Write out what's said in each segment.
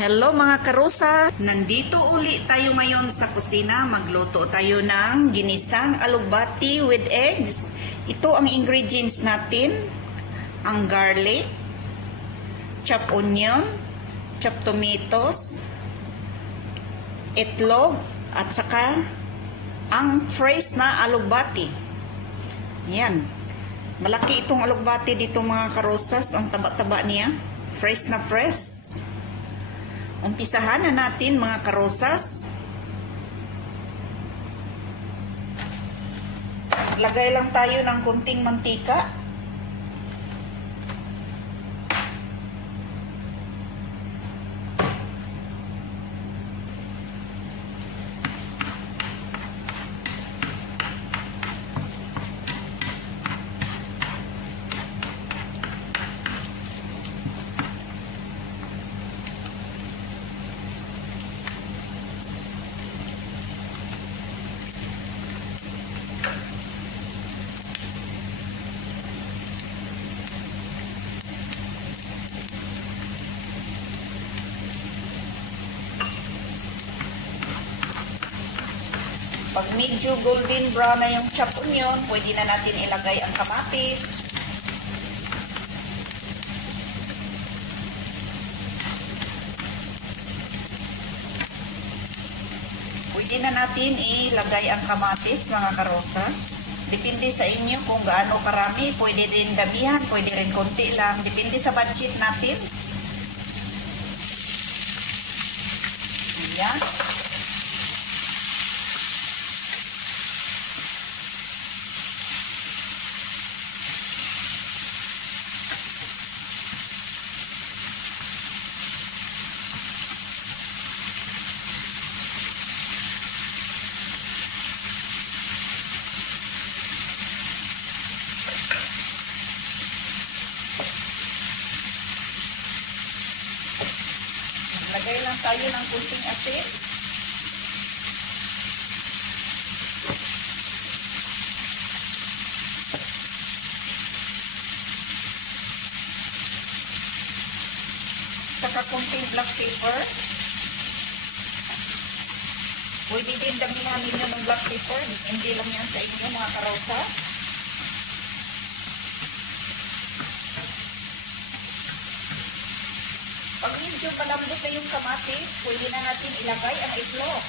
Hello mga karusa! Nandito uli tayo ngayon sa kusina. Magluto tayo ng ginisang alugbati with eggs. Ito ang ingredients natin. Ang garlic, chopped onion, chopped tomatoes, itlog, at saka ang fresh na alugbati. Yan. Malaki itong alugbati dito mga karusas. Ang taba-taba niya. Fresh na fresh. Umpisahan na natin mga karosas. Lagay lang tayo ng kunting mantika. Pag medyo golden brown na yung chopped onion, pwede na natin ilagay ang kamatis. Pwede na natin ilagay ang kamatis mga karosas. Depende sa inyo kung gaano karami. Pwede din damihan, pwede rin konti lang. Depende sa budget natin. Ayan. Lagay lang tayo ng kunting asin. Saka kunting black pepper. Pwede din damihan ninyo ng black pepper. Hindi lang yan sa inyo mga karosas. Pag medyo palambot na yung kamatis, pwede na natin ilagay ang itlog.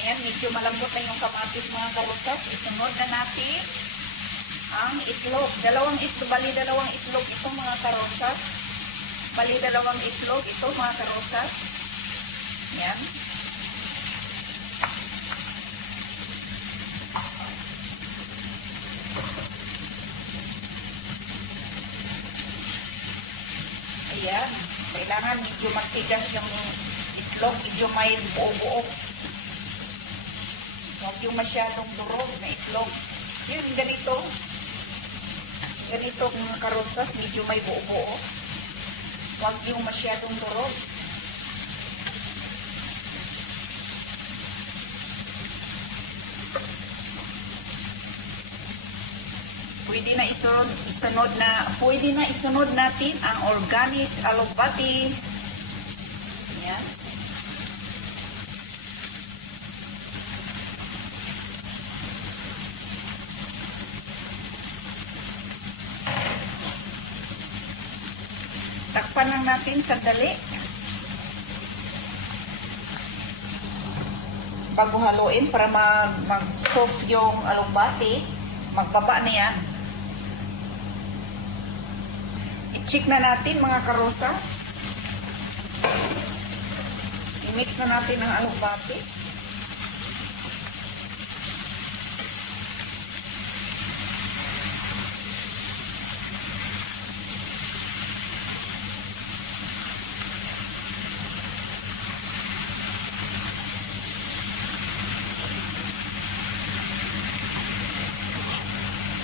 Ayan, medyo malambot na yung kamatis mga karosas. Isunod na natin ang itlog. Dalawang itlog ito mga karosas. Bali dalawang itlog ito mga karosas. Ayan. Ayan, kailangan medyo matigas yung itlog, medyo may buo-buo. Huwag yung masyadong durog na itlog. Yun, ganito mga karosas, medyo may buo-buo. Huwag yung masyadong durog. Pwede na isunod natin ang organic alugbati. Ayan. Takpan lang natin sandali. Bago haluin para mag-soft yung alugbati, magbaba na yan. I-check na natin mga karosas. I-mix na natin ang alugbati.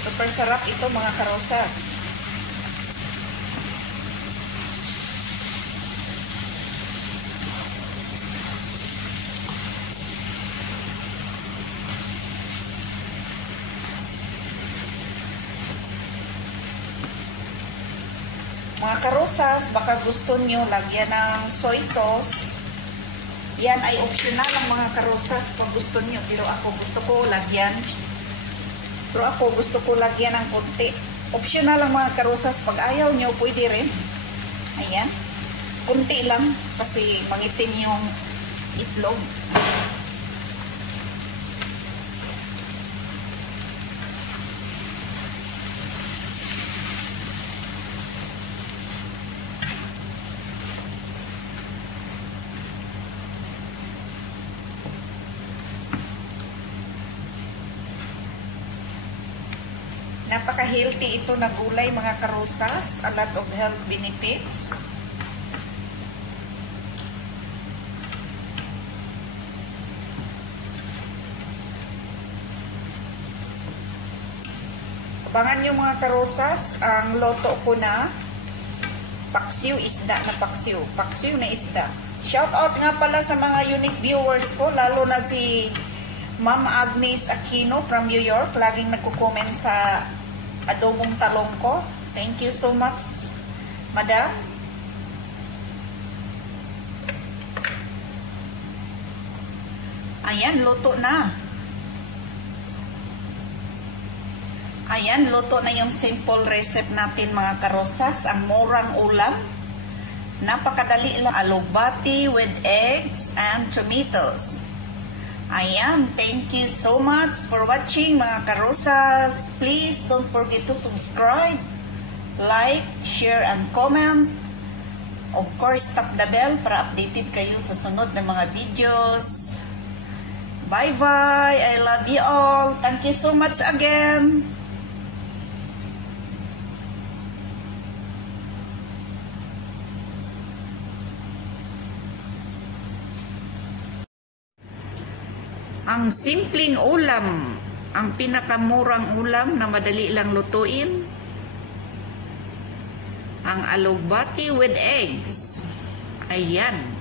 Super sarap ito mga karosas. Mga karosas, baka gusto nyo lagyan ng soy sauce. Yan ay optional ang mga karosas pag gusto nyo. Pero ako gusto ko lagyan ng konti. Optional ang mga karosas. Pag ayaw nyo, pwede rin. Ayan. Konti lang kasi mangitim yung itlog. Napaka-healthy ito na gulay mga karosas. A lot of health benefits. Abangan nyo mga karosas, ang loto ko na paksiw isda na paksiw. Paksiw na isda. Shout out nga pala sa mga unique viewers ko, lalo na si Ma'am Agnes Aquino from New York. Laging nagko-comment sa adobong talong ko. Thank you so much, Madam. Ayan, luto na. Ayan, luto na yung simple recipe natin mga karosas. Ang murang ulam. Napakadali lang. Alugbati with eggs and tomatoes. Ayan, thank you so much for watching mga karosas. Please don't forget to subscribe, like, share, and comment. Of course, tap the bell para updated kayo sa sunod na mga videos. Bye-bye. I love you all. Thank you so much again. Ang simpleng ulam, ang pinakamurang ulam na madali lang lutuin, ang alugbati with eggs. Ayan.